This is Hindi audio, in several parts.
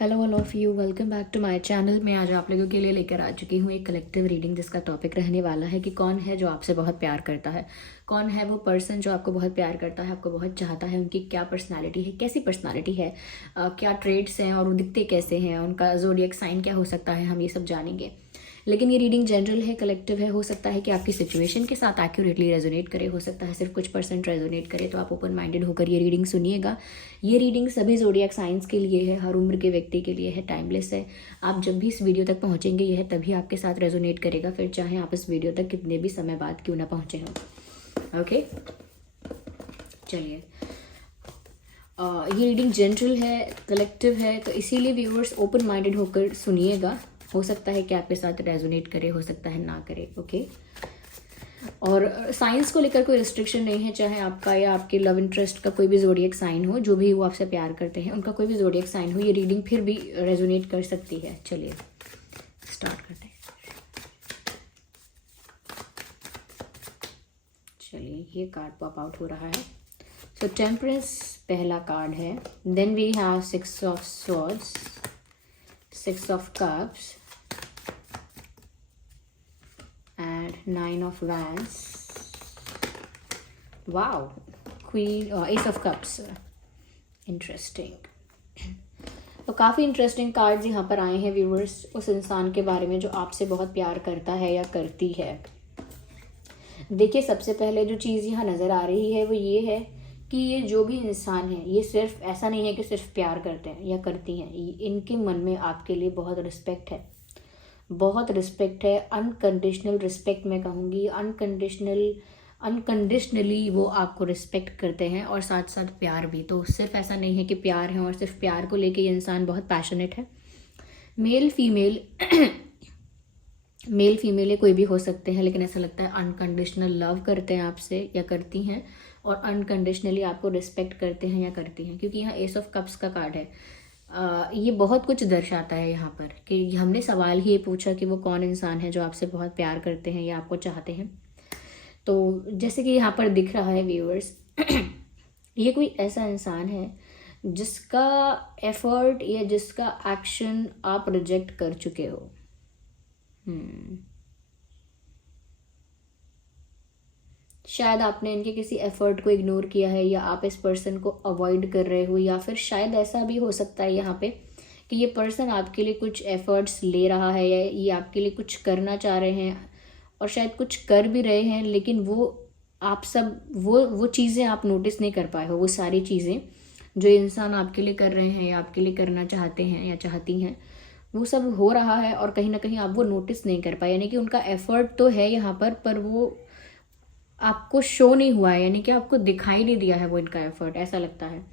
Hello all of you, welcome back to my channel. मैं आज आप लोगों के लिए लेकर आ चुकी हूँ एक कलेक्टिव रीडिंग जिसका टॉपिक रहने वाला है कि कौन है जो आपसे बहुत प्यार करता है। कौन है वो पर्सन जो आपको बहुत प्यार करता है, आपको बहुत चाहता है। उनकी क्या पर्सनालिटी है, कैसी पर्सनालिटी है, क्या ट्रेड्स हैं और वो दिखते कैसे हैं, उनका ज़ोडिएक साइन क्या हो सकता है, हम ये सब जानेंगे। लेकिन ये रीडिंग जनरल है, कलेक्टिव है। हो सकता है कि आपकी सिचुएशन के साथ एक्यूरेटली रेजोनेट करे, हो सकता है सिर्फ कुछ परसेंट रेजोनेट करे। तो आप ओपन माइंडेड होकर ये रीडिंग सुनिएगा। ये रीडिंग सभी ज़ोडिएक साइंस के लिए है, हर उम्र के व्यक्ति के लिए है, टाइमलेस है। आप जब भी इस वीडियो तक पहुंचेंगे यह तभी आपके साथ रेजोनेट करेगा, फिर चाहे आप इस वीडियो तक कितने भी समय बाद क्यों ना पहुंचे हों। ओके, चलिए। ये रीडिंग जनरल है, कलेक्टिव है, तो इसीलिए व्यूअर्स ओपन माइंडेड होकर सुनिएगा। हो सकता है कि आपके साथ रेजोनेट करे, हो सकता है ना करे। ओके, और साइंस को लेकर कोई रिस्ट्रिक्शन नहीं है, चाहे आपका या आपके लव इंटरेस्ट का कोई भी ज़ोडिएक साइन हो, जो भी वो आपसे प्यार करते हैं उनका कोई भी ज़ोडिएक साइन हो, ये रीडिंग फिर भी रेजोनेट कर सकती है। चलिए स्टार्ट करते हैं। चलिए, ये कार्ड पॉप आउट हो रहा है। सो टेम्परेंस पहला कार्ड है। Then we have 6 of swords, 6 of cups and 9 of wands. Wow, queen ace of cups. Interesting. तो काफ़ी इंटरेस्टिंग कार्ड्स यहाँ पर आए हैं व्यूवर्स, उस इंसान के बारे में जो आपसे बहुत प्यार करता है या करती है। देखिए, सबसे पहले जो चीज़ यहाँ नज़र आ रही है वो ये है कि ये जो भी इंसान है, ये सिर्फ ऐसा नहीं है कि सिर्फ प्यार करते हैं या करती हैं। इनके मन में आपके लिए बहुत रिस्पेक्ट है, बहुत रिस्पेक्ट है। अनकंडीशनल रिस्पेक्ट मैं कहूँगी, अनकंडीशनली वो आपको रिस्पेक्ट करते हैं, और साथ साथ प्यार भी। तो सिर्फ ऐसा नहीं है कि प्यार है और सिर्फ प्यार को लेके ये इंसान बहुत पैशनेट है। मेल फीमेल मेल फीमेल ये कोई भी हो सकते हैं, लेकिन ऐसा लगता है अनकंडीशनल लव करते हैं आपसे या करती हैं, और अनकंडीशनली आपको रिस्पेक्ट करते हैं या करती हैं, क्योंकि यहाँ एस ऑफ कप्स का कार्ड है। ये बहुत कुछ दर्शाता है यहाँ पर कि हमने सवाल ही ये पूछा कि वो कौन इंसान है जो आपसे बहुत प्यार करते हैं या आपको चाहते हैं। तो जैसे कि यहाँ पर दिख रहा है व्यूअर्स, ये कोई ऐसा इंसान है जिसका एफर्ट या जिसका एक्शन आप रिजेक्ट कर चुके हो। शायद आपने इनके किसी एफर्ट को इग्नोर किया है, या आप इस पर्सन को अवॉइड कर रहे हो, या फिर शायद ऐसा भी हो सकता है यहाँ पे कि ये पर्सन आपके लिए कुछ एफर्ट्स ले रहा है, या ये आपके लिए कुछ करना चाह रहे हैं और शायद कुछ कर भी रहे हैं, लेकिन वो आप सब वो चीज़ें आप नोटिस नहीं कर पाए हो। वो सारी चीज़ें जो इंसान आपके लिए कर रहे हैं या आपके लिए करना चाहते हैं या चाहती हैं, वो सब हो रहा है और कहीं ना कहीं आप वो नोटिस नहीं कर पाए। यानी कि उनका एफर्ट तो है यहाँ पर वो आपको शो नहीं हुआ है, यानी कि आपको दिखाई नहीं दिया है वो इनका एफर्ट, ऐसा लगता है।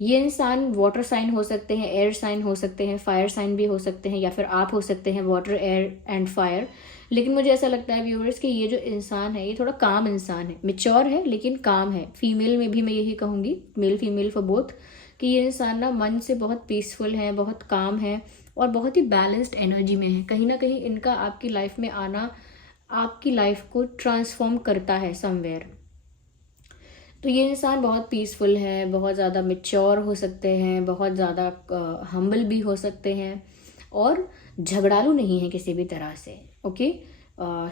ये इंसान वाटर साइन हो सकते हैं, एयर साइन हो सकते हैं, फायर साइन भी हो सकते हैं, या फिर आप हो सकते हैं वाटर, एयर एंड फायर। लेकिन मुझे ऐसा लगता है व्यूअर्स कि ये जो इंसान है ये थोड़ा काम इंसान है, मेच्योर है लेकिन काम है। फीमेल में भी मैं यही कहूँगी, मेल फीमेल फॉर बोथ, कि ये इंसान ना मन से बहुत पीसफुल है, बहुत काम है और बहुत ही बैलेंस्ड एनर्जी में है। कहीं ना कहीं इनका आपकी लाइफ में आना आपकी लाइफ को ट्रांसफॉर्म करता है समवेयर। तो ये इंसान बहुत पीसफुल है, बहुत ज़्यादा मेच्योर हो सकते हैं, बहुत ज़्यादा हम्बल भी हो सकते हैं, और झगड़ालू नहीं है किसी भी तरह से। ओके,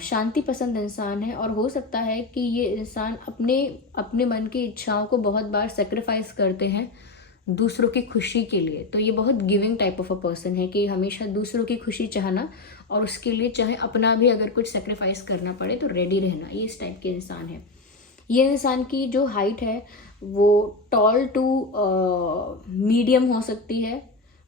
शांति पसंद इंसान है, और हो सकता है कि ये इंसान अपने मन की इच्छाओं को बहुत बार सेक्रीफाइस करते हैं दूसरों की खुशी के लिए। तो ये बहुत giving type of a person है कि हमेशा दूसरों की खुशी चाहना, और उसके लिए चाहे अपना भी अगर कुछ सेक्रीफाइस करना पड़े तो रेडी रहना, ये इस टाइप के इंसान है। ये इंसान की जो हाइट है वो टॉल टू मीडियम हो सकती है।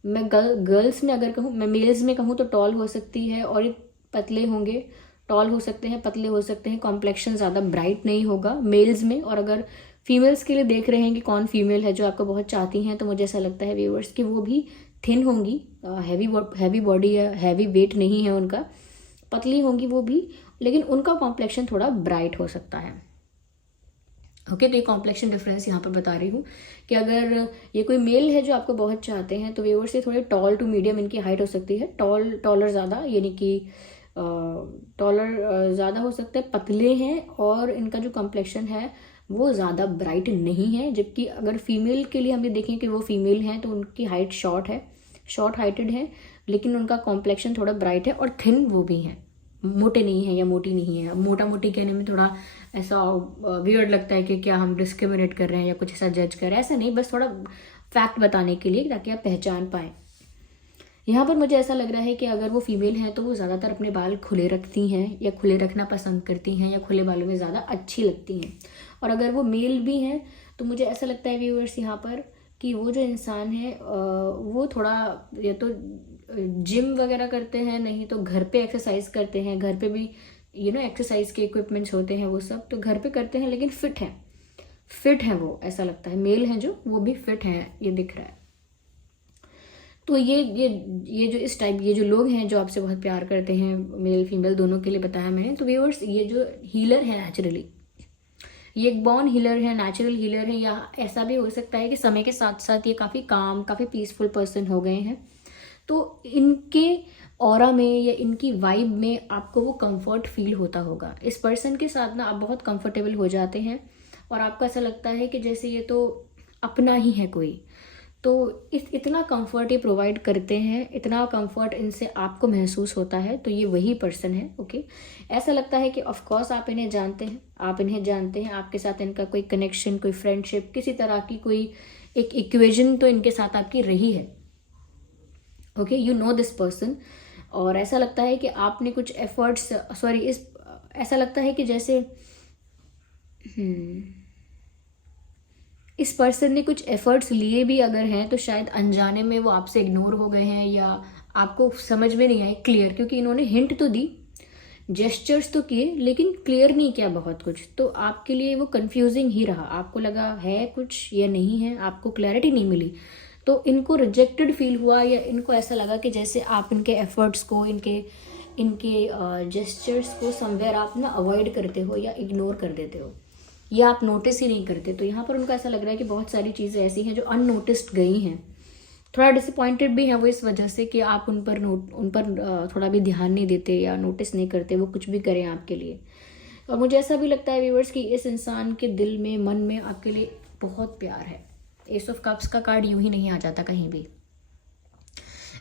मैं गर्ल्स में अगर कहूँ, मैं मेल्स में कहूँ तो टॉल हो सकती है, और ये पतले होंगे, टॉल हो सकते हैं, पतले हो सकते हैं। कॉम्प्लेक्शन ज़्यादा ब्राइट नहीं होगा मेल्स में। और अगर फीमेल्स के लिए देख रहे हैं कि कौन फीमेल है जो आपको बहुत चाहती हैं, तो मुझे ऐसा लगता है व्यूअर्स कि वो भी थिन होंगी, हैवी बॉडी है, हैवी वेट नहीं है उनका, पतली होंगी वो भी, लेकिन उनका कॉम्प्लेक्शन थोड़ा ब्राइट हो सकता है। ओके, तो ये कॉम्प्लेक्शन डिफरेंस यहाँ पर बता रही हूँ कि अगर ये कोई मेल है जो आपको बहुत चाहते हैं तो व्यूअर्स से थोड़े टॉल टू मीडियम इनकी हाइट हो सकती है। टॉलर ज़्यादा, यानी कि टॉलर ज़्यादा हो सकते हैं, पतले हैं, और इनका जो कॉम्प्लेक्शन है वो ज़्यादा ब्राइट नहीं है। जबकि अगर फीमेल के लिए हम ये देखें कि वो फीमेल हैं तो उनकी हाइट शॉर्ट है, शॉर्ट हाइटेड हैं लेकिन उनका कॉम्प्लेक्शन थोड़ा ब्राइट है और थिन वो भी हैं, मोटे नहीं हैं या मोटी नहीं है। मोटा मोटी कहने में थोड़ा ऐसा वियर्ड लगता है कि क्या हम डिस्क्रिमिनेट कर रहे हैं या कुछ ऐसा जज कर रहे हैं, ऐसा नहीं, बस थोड़ा फैक्ट बताने के लिए ताकि आप पहचान पाएँ। यहाँ पर मुझे ऐसा लग रहा है कि अगर वो फीमेल हैं तो वो ज़्यादातर अपने बाल खुले रखती हैं या खुले रखना पसंद करती हैं या खुले बालों में ज़्यादा अच्छी लगती हैं। और अगर वो मेल भी हैं तो मुझे ऐसा लगता है व्यूअर्स यहाँ पर कि वो जो इंसान है वो थोड़ा या तो जिम वगैरह करते हैं, नहीं तो घर पे एक्सरसाइज करते हैं। घर पे भी एक्सरसाइज के इक्विपमेंट्स होते हैं, वो सब तो घर पे करते हैं, लेकिन फिट हैं वो, ऐसा लगता है। मेल हैं जो, वो भी फिट हैं, ये दिख रहा है। तो ये जो इस टाइप ये जो लोग हैं जो आपसे बहुत प्यार करते हैं, मेल फीमेल दोनों के लिए बताया मैंने। तो व्यूअर्स, ये जो हीलर है नेचुरली, ये एक बॉर्न हीलर है, नेचुरल हीलर है, या ऐसा भी हो सकता है कि समय के साथ साथ ये काफ़ी काम, काफ़ी पीसफुल पर्सन हो गए हैं। तो इनके ऑरा में या इनकी वाइब में आपको वो कंफर्ट फील होता होगा। इस पर्सन के साथ ना आप बहुत कंफर्टेबल हो जाते हैं और आपको ऐसा लगता है कि जैसे ये तो अपना ही है कोई। तो इतना कंफर्ट ये प्रोवाइड करते हैं, इतना कंफर्ट इनसे आपको महसूस होता है, तो ये वही पर्सन है। ओके, ऐसा लगता है कि ऑफ कोर्स आप इन्हें जानते हैं, आपके साथ इनका कोई कनेक्शन, कोई फ्रेंडशिप, किसी तरह की कोई एक इक्वेजन तो इनके साथ आपकी रही है। Okay, you know this person. और ऐसा लगता है कि आपने कुछ एफर्ट्स, ऐसा लगता है कि जैसे इस पर्सन ने कुछ एफर्ट्स लिए भी अगर हैं तो शायद अनजाने में वो आपसे इग्नोर हो गए हैं या आपको समझ में नहीं आए क्लियर, क्योंकि इन्होंने हिंट तो दी, जेस्चर्स तो किए, लेकिन क्लियर नहीं किया बहुत कुछ। तो आपके लिए वो कंफ्यूजिंग ही रहा, आपको लगा है कुछ या नहीं है, आपको क्लैरिटी नहीं मिली। तो इनको रिजेक्टेड फील हुआ या इनको ऐसा लगा कि जैसे आप इनके एफर्ट्स को, इनके जेस्चर्स को समवेयर आप ना अवॉइड करते हो या इग्नोर कर देते हो या आप नोटिस ही नहीं करते। तो यहाँ पर उनको ऐसा लग रहा है कि बहुत सारी चीज़ें ऐसी हैं जो अननोटिस्ड गई हैं। थोड़ा डिसअपॉइंटेड भी है वो इस वजह से कि आप उन पर थोड़ा भी ध्यान नहीं देते या नोटिस नहीं करते, वो कुछ भी करें आपके लिए। और मुझे ऐसा भी लगता है व्यूअर्स कि इस इंसान के दिल में, मन में आपके लिए बहुत प्यार है। एस ऑफ कप्स का कार्ड यूं ही नहीं आ जाता कहीं भी।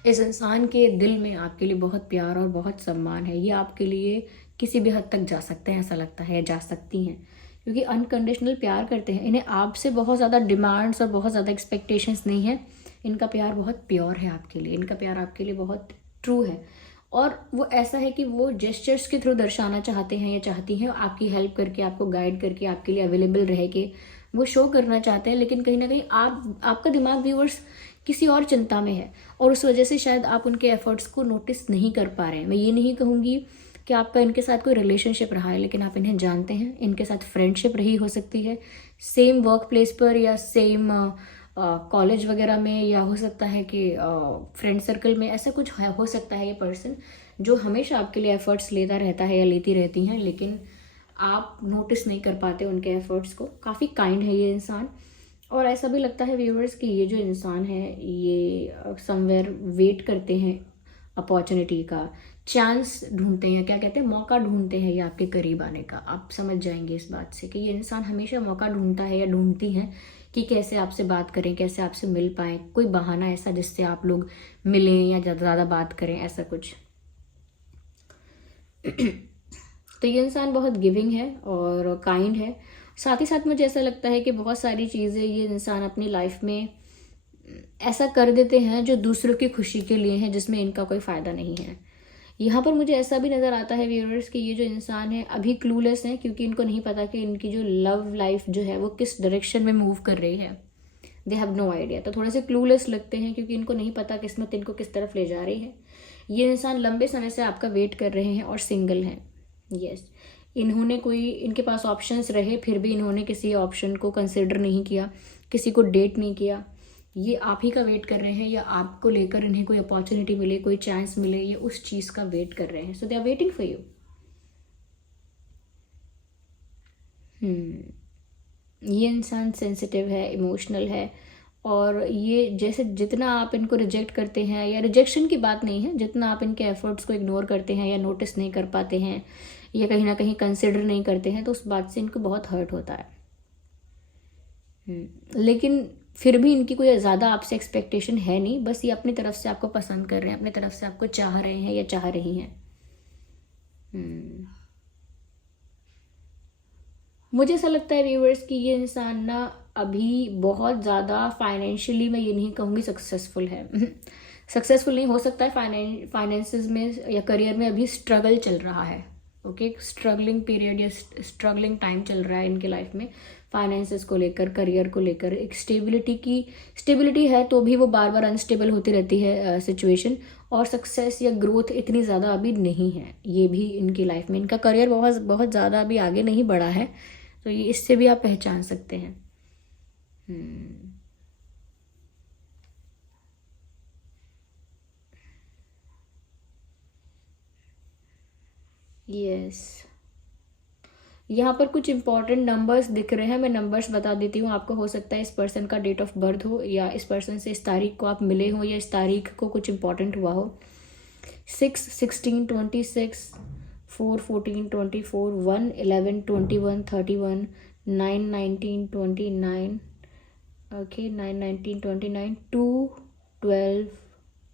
इस इंसान के दिल में आपके लिए बहुत प्यार और बहुत सम्मान है। ये आपके लिए किसी भी हद तक जा सकते हैं, ऐसा लगता है, जा सकती हैं, क्योंकि अनकंडीशनल प्यार करते हैं। इन्हें आपसे बहुत ज़्यादा डिमांड्स और बहुत ज़्यादा एक्सपेक्टेशंस नहीं है। इनका प्यार बहुत प्योर है आपके लिए, इनका प्यार आपके लिए बहुत ट्रू है। और वो ऐसा है कि वो जेस्चर्स के थ्रू दर्शाना चाहते हैं या चाहती हैं, आपकी हेल्प करके, आपको गाइड करके, आपके लिए अवेलेबल रह के वो शो करना चाहते हैं। लेकिन कहीं ना कहीं आपका दिमाग व्यूअर्स किसी और चिंता में है और उस वजह से शायद आप उनके एफर्ट्स को नोटिस नहीं कर पा रहे हैं। मैं ये नहीं कहूँगी कि आपका इनके साथ कोई रिलेशनशिप रहा है, लेकिन आप इन्हें जानते हैं, इनके साथ फ्रेंडशिप रही हो सकती है, सेम वर्क प्लेस पर या सेम कॉलेज वगैरह में, या हो सकता है कि फ्रेंड सर्कल में, ऐसा कुछ हो सकता है। ये पर्सन जो हमेशा आपके लिए एफर्ट्स लेता रहता है या लेती रहती हैं, लेकिन आप नोटिस नहीं कर पाते उनके एफर्ट्स को। काफ़ी काइंड है ये इंसान। और ऐसा भी लगता है व्यूअर्स कि ये जो इंसान है ये समवेयर वेट करते हैं अपॉर्चुनिटी का, चांस ढूंढते हैं, क्या कहते हैं, मौका ढूंढते हैं ये आपके करीब आने का। आप समझ जाएंगे इस बात से कि ये इंसान हमेशा मौका ढूंढता है या ढूंढती हैं कि कैसे आपसे बात करें, कैसे आपसे मिल पाएँ, कोई बहाना ऐसा जिससे आप लोग मिलें या ज़्यादा बात करें, ऐसा कुछ। तो ये इंसान बहुत गिविंग है और काइंड है। साथ ही साथ मुझे ऐसा लगता है कि बहुत सारी चीज़ें ये इंसान अपनी लाइफ में ऐसा कर देते हैं जो दूसरों की खुशी के लिए है, जिसमें इनका कोई फ़ायदा नहीं है। यहाँ पर मुझे ऐसा भी नज़र आता है व्यूअर्स कि ये जो इंसान है अभी क्लूलेस हैं, क्योंकि इनको नहीं पता कि इनकी जो लव लाइफ जो है वो किस डायरेक्शन में मूव कर रही है। They have no idea. तो थोड़े से क्लूलेस लगते हैं क्योंकि इनको नहीं पता किस्मत इनको किस तरफ ले जा रही है। ये इंसान लंबे समय से आपका वेट कर रहे हैं और सिंगल हैं। यस, इनके पास ऑप्शंस रहे, फिर भी इन्होंने किसी ऑप्शन को कंसिडर नहीं किया, किसी को डेट नहीं किया। ये आप ही का वेट कर रहे हैं या आपको लेकर इन्हें कोई अपॉर्चुनिटी मिले, कोई चांस मिले, ये उस चीज़ का वेट कर रहे हैं। So they are waiting for you. ये इंसान सेंसिटिव है, इमोशनल है, और ये जैसे जितना आप इनको रिजेक्ट करते हैं, या रिजेक्शन की बात नहीं है, जितना आप इनके एफर्ट्स को इग्नोर करते हैं या नोटिस नहीं कर पाते हैं या कहीं ना कहीं कंसिडर नहीं करते हैं, तो उस बात से इनको बहुत हर्ट होता है। लेकिन फिर भी इनकी कोई ज़्यादा आपसे एक्सपेक्टेशन है नहीं, बस ये अपनी तरफ से आपको पसंद कर रहे हैं, अपनी तरफ से आपको चाह रहे हैं या चाह रही हैं। मुझे ऐसा लगता है व्यूअर्स कि ये इंसान ना अभी बहुत ज़्यादा फाइनेंशियली, मैं ये नहीं कहूँगी सक्सेसफुल है सक्सेसफुल नहीं हो सकता है फाइनेंसेस में या करियर में, अभी स्ट्रगल चल रहा है। ओके, स्ट्रगलिंग पीरियड या स्ट्रगलिंग टाइम चल रहा है इनके लाइफ में, फाइनेंसेस को लेकर, करियर को लेकर। एक स्टेबिलिटी है तो भी वो बार बार अनस्टेबल होती रहती है सिचुएशन, और सक्सेस या ग्रोथ इतनी ज़्यादा अभी नहीं है ये भी इनकी लाइफ में। इनका करियर बहुत बहुत ज़्यादा अभी आगे नहीं बढ़ा है, तो ये इससे भी आप पहचान सकते हैं। यस, यहाँ पर कुछ इंपॉर्टेंट नंबर्स दिख रहे हैं, मैं नंबर्स बता देती हूँ आपको। हो सकता है इस पर्सन का डेट ऑफ बर्थ हो, या इस पर्सन से इस तारीख को आप मिले हो, या इस तारीख को कुछ इंपॉर्टेंट हुआ हो। 6, 16, 26, 4, 14, 24, 1, 11, 21, 31, 9, 19, 29, ओके 9, 19, 29, 2, 12,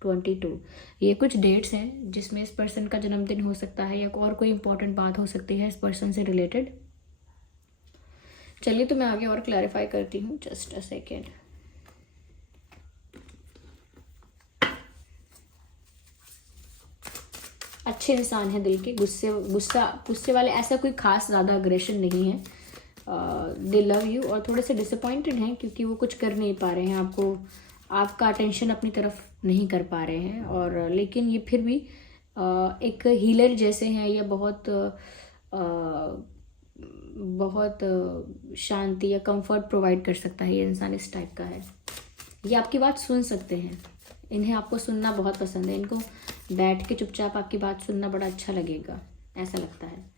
22। ये कुछ डेट्स हैं जिसमें इस पर्सन का जन्मदिन हो सकता है, या और कोई इंपॉर्टेंट बात हो सकती है इस पर्सन से रिलेटेड। चलिए तो मैं आगे और क्लैरिफाई करती हूँ, जस्ट अ सेकेंड। अच्छे इंसान है, दिल के, गुस्से वाले, ऐसा कोई खास ज़्यादा अग्रेशन नहीं है। दे लव यू, और थोड़े से डिसअपॉइंटेड हैं क्योंकि वो कुछ कर नहीं पा रहे हैं, आपका अटेंशन अपनी तरफ नहीं कर पा रहे हैं। और लेकिन ये फिर भी एक हीलर जैसे हैं, या बहुत शांति या कंफर्ट प्रोवाइड कर सकता है ये इंसान, इस टाइप का है। ये आपकी बात सुन सकते हैं, इन्हें आपको सुनना बहुत पसंद है, इनको बैठ के चुपचाप आपकी बात सुनना बड़ा अच्छा लगेगा, ऐसा लगता है।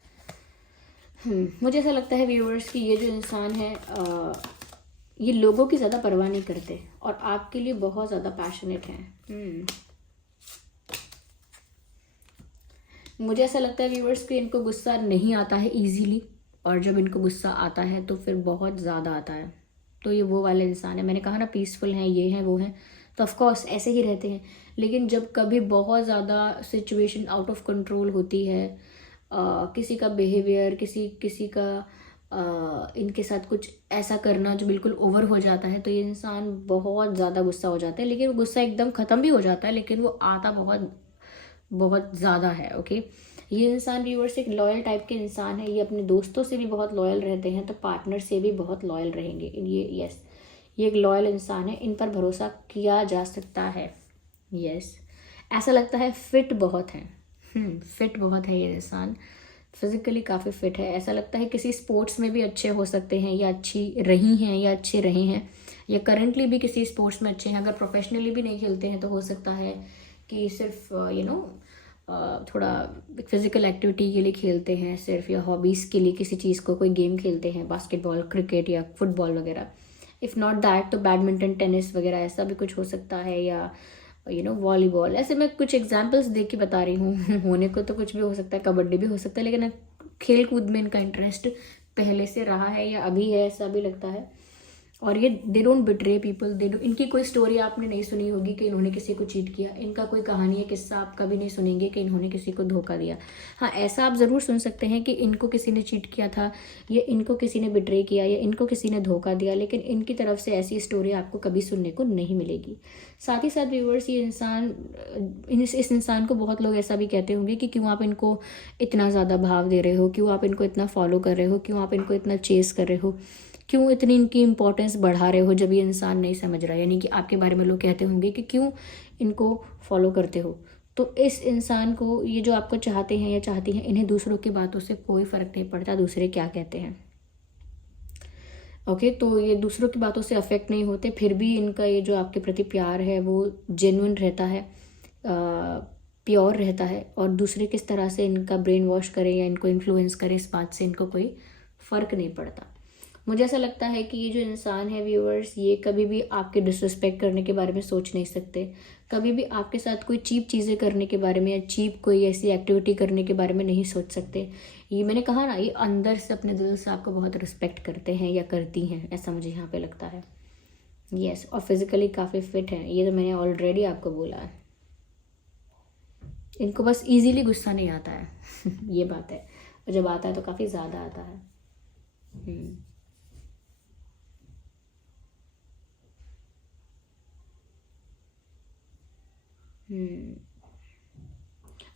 मुझे ऐसा लगता है व्यूअर्स कि ये जो इंसान है ये लोगों की ज़्यादा परवाह नहीं करते, और आपके लिए बहुत ज़्यादा पैशनेट हैं। मुझे ऐसा लगता है व्यूअर्स कि इनको गुस्सा नहीं आता है इजीली, और जब इनको गुस्सा आता है तो फिर बहुत ज़्यादा आता है। तो ये वो वाले इंसान है, मैंने कहा ना पीसफुल हैं, ये हैं वो हैं, तो ऑफकोर्स ऐसे ही रहते हैं। लेकिन जब कभी बहुत ज़्यादा सिचुएशन आउट ऑफ कंट्रोल होती है, किसी का बिहेवियर, किसी का इनके साथ कुछ ऐसा करना जो बिल्कुल ओवर हो जाता है, तो ये इंसान बहुत ज़्यादा गुस्सा हो जाता है। लेकिन वो गुस्सा एकदम ख़त्म भी हो जाता है, लेकिन वो आता बहुत बहुत ज़्यादा है। ओके, ये इंसान व्यूअर्स एक लॉयल टाइप के इंसान है, ये अपने दोस्तों से भी बहुत लॉयल रहते हैं, तो पार्टनर से भी बहुत लॉयल रहेंगे ये। यस, ये एक लॉयल इंसान है, इन पर भरोसा किया जा सकता है। यस, ऐसा लगता है फिट बहुत है, फिट बहुत है ये इंसान, फिजिकली काफ़ी फिट है। ऐसा लगता है किसी स्पोर्ट्स में भी अच्छे हो सकते हैं, या अच्छी रही हैं, या अच्छे रहे हैं, या करंटली भी किसी स्पोर्ट्स में अच्छे हैं। अगर प्रोफेशनली भी नहीं खेलते हैं तो हो सकता है कि सिर्फ थोड़ा फिजिकल एक्टिविटी के लिए खेलते हैं सिर्फ, या हॉबीज़ के लिए किसी चीज़ को, कोई गेम खेलते हैं, बास्केटबॉल, क्रिकेट या फुटबॉल वगैरह। इफ़ नॉट दैट तो बैडमिंटन, टेनिस वगैरह ऐसा भी कुछ हो सकता है, या वॉलीबॉल। ऐसे मैं कुछ एग्जांपल्स दे के बता रही हूँ होने को तो कुछ भी हो सकता है, कबड्डी भी हो सकता है, लेकिन खेल कूद में इनका इंटरेस्ट पहले से रहा है या अभी है, ऐसा भी लगता है। और ये दे डोंट बिट्रे पीपल, इनकी कोई स्टोरी आपने नहीं सुनी होगी कि इन्होंने किसी को चीट किया, इनका कोई कहानी या किस्सा आप कभी नहीं सुनेंगे कि इन्होंने किसी को धोखा दिया। हाँ, ऐसा आप ज़रूर सुन सकते हैं कि इनको किसी ने चीट किया था, या इनको किसी ने बिट्रे किया, या इनको किसी ने धोखा दिया, लेकिन इनकी तरफ से ऐसी स्टोरी आपको कभी सुनने को नहीं मिलेगी। साथ ही साथ व्यूअर्स, ये इंसान, इस इंसान को बहुत लोग ऐसा भी कहते होंगे कि क्यों आप इनको इतना ज़्यादा भाव दे रहे हो, क्यों आप इनको इतना फॉलो कर रहे हो, क्यों आप इनको इतना चेस कर रहे हो, क्यों इतनी इनकी इंपॉर्टेंस बढ़ा रहे हो जब ये इंसान नहीं समझ रहा। यानी कि आपके बारे में लोग कहते होंगे कि क्यों इनको फॉलो करते हो। तो इस इंसान को, ये जो आपको चाहते हैं या चाहती हैं, इन्हें दूसरों की बातों से कोई फ़र्क नहीं पड़ता दूसरे क्या कहते हैं। ओके, तो ये दूसरों की बातों से अफेक्ट नहीं होते, फिर भी इनका ये जो आपके प्रति प्यार है वो जेन्युइन रहता है, प्योर रहता है, और दूसरे किस तरह से इनका ब्रेन वॉश करें या इनको इन्फ्लुएंस करें, इस बात से इनको कोई फ़र्क नहीं पड़ता। मुझे ऐसा लगता है कि ये जो इंसान है व्यूअर्स, ये कभी भी आपके डिसरिस्पेक्ट करने के बारे में सोच नहीं सकते, कभी भी आपके साथ कोई चीप चीज़ें करने के बारे में या चीप कोई ऐसी एक्टिविटी करने के बारे में नहीं सोच सकते। ये मैंने कहा ना, ये अंदर से अपने दिल से आपको बहुत रिस्पेक्ट करते हैं या करती हैं, ऐसा मुझे यहाँ पे लगता है। यस, और फिजिकली काफ़ी फिट है, ये तो मैंने ऑलरेडी आपको बोला है। इनको बस इजीली गुस्सा नहीं आता है ये बात है, और जब आता है तो काफ़ी ज़्यादा आता है। हम्म। हम्म।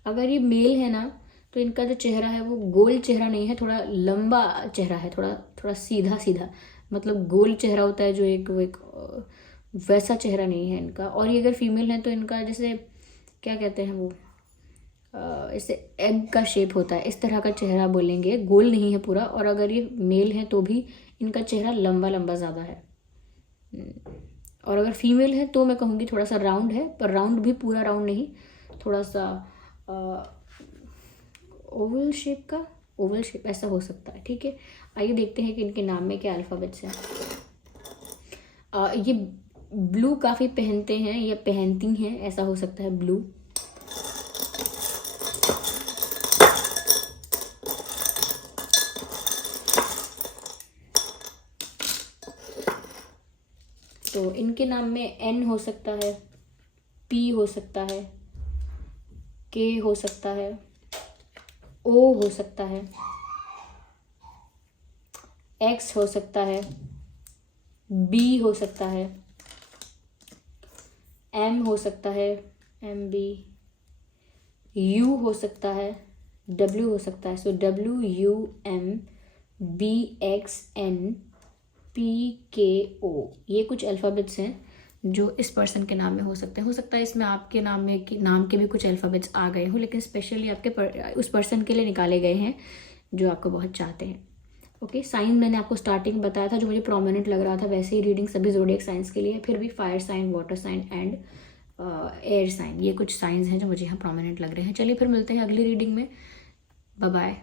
अगर ये मेल है ना, तो इनका जो चेहरा है वो गोल चेहरा नहीं है, थोड़ा लंबा चेहरा है, थोड़ा थोड़ा सीधा सीधा, मतलब गोल चेहरा होता है जो एक वो एक वैसा चेहरा नहीं है इनका। और ये अगर फीमेल है तो इनका जैसे क्या कहते हैं वो, ऐसे एग का शेप होता है, इस तरह का चेहरा बोलेंगे, गोल नहीं है पूरा। और अगर ये मेल है तो भी इनका चेहरा लंबा लंबा ज़्यादा है। और अगर फीमेल है तो मैं कहूँगी थोड़ा सा राउंड है, पर राउंड भी पूरा राउंड नहीं, थोड़ा सा ओवल शेप का, ओवल शेप ऐसा हो सकता है। ठीक है, आइए देखते हैं कि इनके नाम में क्या अल्फ़ाबेट्स हैं। ये ब्लू काफ़ी पहनते हैं या पहनती हैं, ऐसा हो सकता है ब्लू। तो इनके नाम में एन हो सकता है, पी हो सकता है, के हो सकता है, ओ हो सकता है, एक्स हो सकता है, बी हो सकता है, एम हो सकता है, एम बी, यू हो सकता है, डब्ल्यू हो सकता है। सो W U M B X N P K O, ये कुछ अल्फ़ाबेट्स हैं जो इस पर्सन के नाम में हो सकते हैं। हो सकता है इसमें आपके नाम के भी कुछ अल्फ़ाबेट्स आ गए हो, लेकिन स्पेशली उस पर्सन के लिए निकाले गए हैं जो आपको बहुत चाहते हैं। ओके, साइन मैंने आपको स्टार्टिंग बताया था जो मुझे प्रोमिनेंट लग रहा था, वैसे ही रीडिंग सभी ज़ोडिएक साइंस के लिए। फिर भी fire sign, water sign and air sign, ये कुछ साइंस हैं जो मुझे यहाँ प्रोमिनेंट लग रहे हैं। चलिए फिर मिलते हैं अगली रीडिंग में। Bye bye.